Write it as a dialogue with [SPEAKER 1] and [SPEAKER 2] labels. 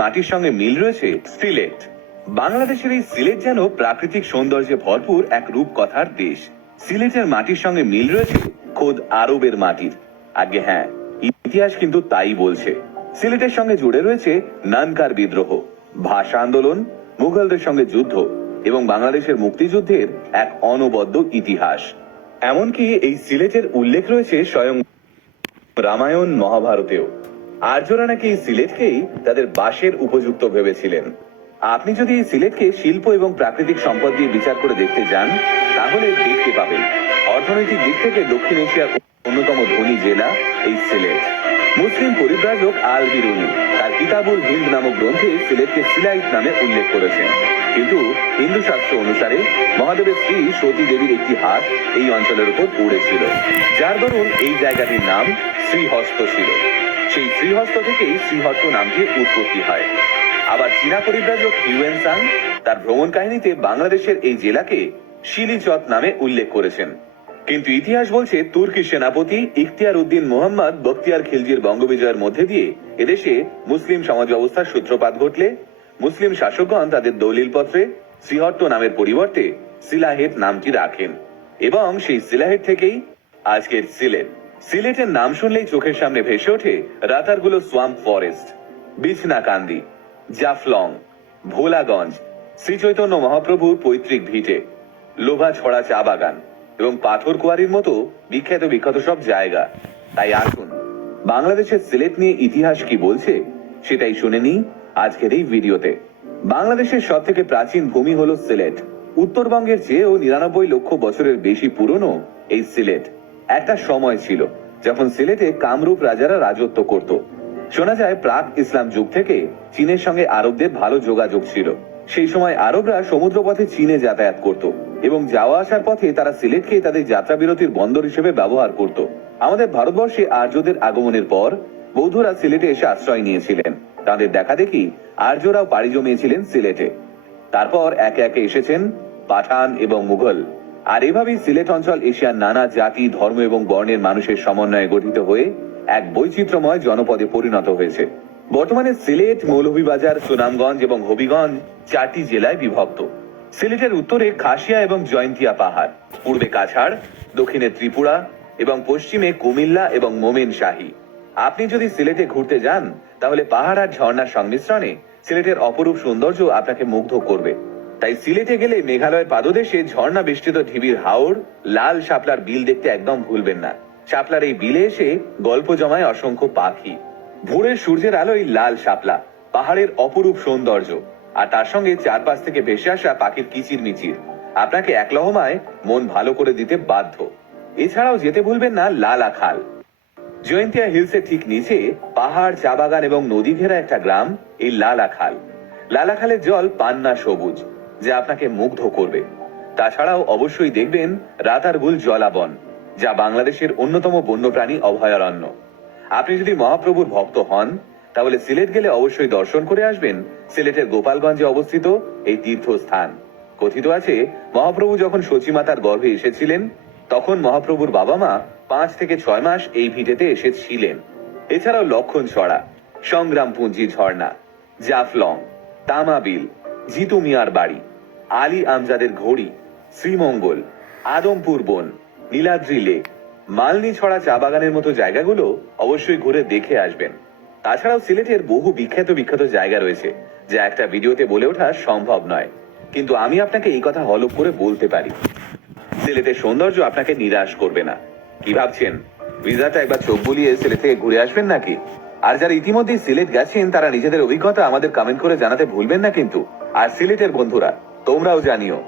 [SPEAKER 1] মাটির সঙ্গে মিল রয়েছে সিলেট। বাংলাদেশের এই সিলেট যেন প্রাকৃতিক সৌন্দর্যে ভরপুর এক রূপকথার দেশ। সিলেটের মাটির সঙ্গে মিল রয়েছে খোদ আরবের মাটির। আগে হ্যাঁ ইতিহাস কিন্তু তাই বলছে। সিলেটের সঙ্গে জুড়ে রয়েছে নানকার বিদ্রোহ, ভাষা আন্দোলন, মুঘলদের সঙ্গে যুদ্ধ এবং বাংলাদেশের মুক্তিযুদ্ধের এক অনবদ্য ইতিহাস। এমনকি এই সিলেটের উল্লেখ রয়েছে স্বয়ং রামায়ণ মহাভারতেও। আর্যরা নাকি এই সিলেটকেই তাদের বাসের উপযুক্ত ভেবেছিলেন। আপনি যদি এই সিলেটকে শিল্প এবং প্রাকৃতিক সম্পদ দিয়ে বিচার করে দেখতে যান, তাহলে দেখতে পাবেন। অর্থনৈতিক দিক থেকে দক্ষিণ এশিয়ার অন্যতম ধনী জেলা এই সিলেট। মুসলিম পরিব্রাজক আল বিরুনি তার কিতাবুল হিন্দ নামক গ্রন্থে সিলেটকে সিলাইট নামে উল্লেখ করেছেন। কিন্তু হিন্দু শাস্ত্র অনুসারে মহাদেবের স্ত্রী সতী দেবীর একটি হাত এই অঞ্চলের উপর পড়েছিল। যার দরুন এই জায়গাটির নাম শ্রীহস্ত ছিল। সেই শ্রীহস্ত থেকেই শ্রীহস্ত নামটির উৎপত্তি হয়। আবার চীনা পরিব্রাজক হিউয়েন সাং তার ভ্রমণ কাহিনীতে বাংলাদেশের এই জেলাকে শিলিচত নামে উল্লেখ করেছেন। কিন্তু ইতিহাস বলছে তুর্কি সেনাপতি ইখতিয়ার উদ্দিন মোহাম্মদ বখতিয়ার খিলজির বঙ্গবিজয়ের মধ্যে দিয়ে এদেশে মুসলিম সমাজ ব্যবস্থার সূত্রপাত ঘটলে মুসলিম শাসকগণ তাদের দলিলপত্রে শ্রীহট্ট নামের পরিবর্তে সিলাহেট নামটি রাখেন এবং সেই সিলাহেট থেকেই আজকের সিলেট। সিলেটের নাম শুনলেই চোখের সামনে ভেসে ওঠে রাতারগুলো সোয়াম্প ফরেস্ট বিছনাকান্দি জাফলং, ভোলাগঞ্জ শ্রী চৈতন্য মহাপ্রভুর পৈতৃক ভিটে, লোভা ছড়া চা বাগান এবং পাথর কুয়ারির মতো বিখ্যাত বিখ্যাত সব জায়গা। তাই আসুন, বাংলাদেশের সিলেট নিয়ে ইতিহাস কি বলছে সেটাই শুনে নিই আজকের এই ভিডিওতে। বাংলাদেশের সব থেকে প্রাচীন ভূমি হলো সিলেট। উত্তরবঙ্গের চেয়েও নিরানব্বই লক্ষ বছরের বেশি পুরনো এই সিলেট। একটা সময় ছিল যখন সিলেটে কামরূপ রাজারা রাজত্ব করত। শোনা যায়, প্রাক ইসলাম যুগ থেকে চীনের সঙ্গে আরবদের ভালো যোগাযোগ ছিল। সেই সময় আরবরা সমুদ্রপথে চীনে যাতায়াত করত এবং যাওয়া আসার পথে তারা সিলেটকে তাদের যাত্রা বিরতির বন্দর হিসেবে ব্যবহার করত। আমাদের ভারতবর্ষে আর্যদের আগমনের পর বৌদ্ধরা সিলেটে এসে আশ্রয় নিয়েছিলেন। তাদের দেখা দেখি আর্যরাও পাড়ি জমিয়েছিলেন সিলেটে। তারপর একে একে এসেছেন পাঠান এবং মুঘল। আর এভাবেই সিলেট অঞ্চল এশিয়ার নানা জাতি, ধর্ম এবং বর্ণের মানুষের সমন্বয়ে গঠিত হয়ে এক বৈচিত্র্যময় জনপদে পরিণত হয়েছে। বর্তমানে সিলেট, মৌলভীবাজার, সুনামগঞ্জ এবং হবিগঞ্জ চারটি জেলায় বিভক্ত। সিলেটের উত্তরে খাসিয়া এবং জয়ন্তিয়া পাহাড়, পূর্বে কাছাড়, দক্ষিণে ত্রিপুরা এবং পশ্চিমে কুমিল্লা এবং মোমেন শাহী আপনি যদি সিলেটে ঘুরতে যান, তাহলে পাহাড় আর ঝর্ণার সংমিশ্রণে সিলেটের অপরূপ সৌন্দর্য আপনাকে মুগ্ধ করবে। তাই সিলেটে গেলে মেঘালয়ের পাদদেশে ঝর্ণা বেষ্টিত ঢিবির হাওর, লাল শাপলার বিল দেখতে একদম ভুলবেন না। শাপলার এই বিলে এসে গল্প জমায় অসংখ্য পাখি। ভোরের সূর্যের আলোয় লাল শাপলা, পাহাড়ের অপরূপ সৌন্দর্য, আর তার সঙ্গে চারপাশ থেকে ভেসে আসা পাখির কিচির মিচির। আপনাকে এক লহমায় মন ভালো করে দিতে বাধ্য। এছাড়াও যেতে ভুলবেন না লালা খাল। জয়ন্তিয়া হিলসের ঠিক নিচে পাহাড়, চা বাগান এবং নদী ঘেরা একটা গ্রাম, এই লালা খাল। লালা খালের জল পান্না সবুজ। যা আপনাকে মুগ্ধ করবে। তাছাড়াও অবশ্যই দেখবেন রাতারগুল জলাবন যা বাংলাদেশের অন্যতম বন্যপ্রাণী অভয়ারণ্য। আপনি যদি মহাপ্রভুর ভক্ত হন, তাহলে সিলেট গেলে অবশ্যই দর্শন করে আসবেন সিলেটের গোপালগঞ্জে অবস্থিত এই তীর্থস্থান। কথিত আছে, মহাপ্রভু যখন সচিমাতার গর্ভে এসেছিলেন, তখন মহাপ্রভুর বাবা মা পাঁচ থেকে ছয় মাস এই ভিটেতে এসেছিলেন। এছাড়াও লক্ষণ ছড়া সংগ্রামপুঞ্জি ঝর্ণা, জাফলং, তামাবিল, জিতু মিয়ার বাড়ি আলী আমজাদের ঘড়ি, শ্রীমঙ্গল, আদমপুর বন, নীলাদ্রি লেক, মালনি ছড়া চা বাগানের মতো জায়গাগুলো অবশ্যই ঘুরে দেখে আসবেন। তাছাড়াও সিলেটের বহু বিখ্যাত বিখ্যাত জায়গা রয়েছে, যা একটা ভিডিওতে বলে ওঠা সম্ভব নয়। কিন্তু আমি আপনাকে এই কথা হলপ করে বলতে পারি। সিলেটের সৌন্দর্য আপনাকে নিরাশ করবে না। কি ভাবছেন? ভিসাটা একবার চোখ বুলিয়ে সিলেট থেকে ঘুরে আসবেন নাকি? আর যারা ইতিমধ্যে সিলেট গেছেন, তারা নিজেদের অভিজ্ঞতা আমাদের কমেন্ট করে জানাতে ভুলবেন না কিন্তু। আর সিলেটের বন্ধুরা তোমরাও জানিও।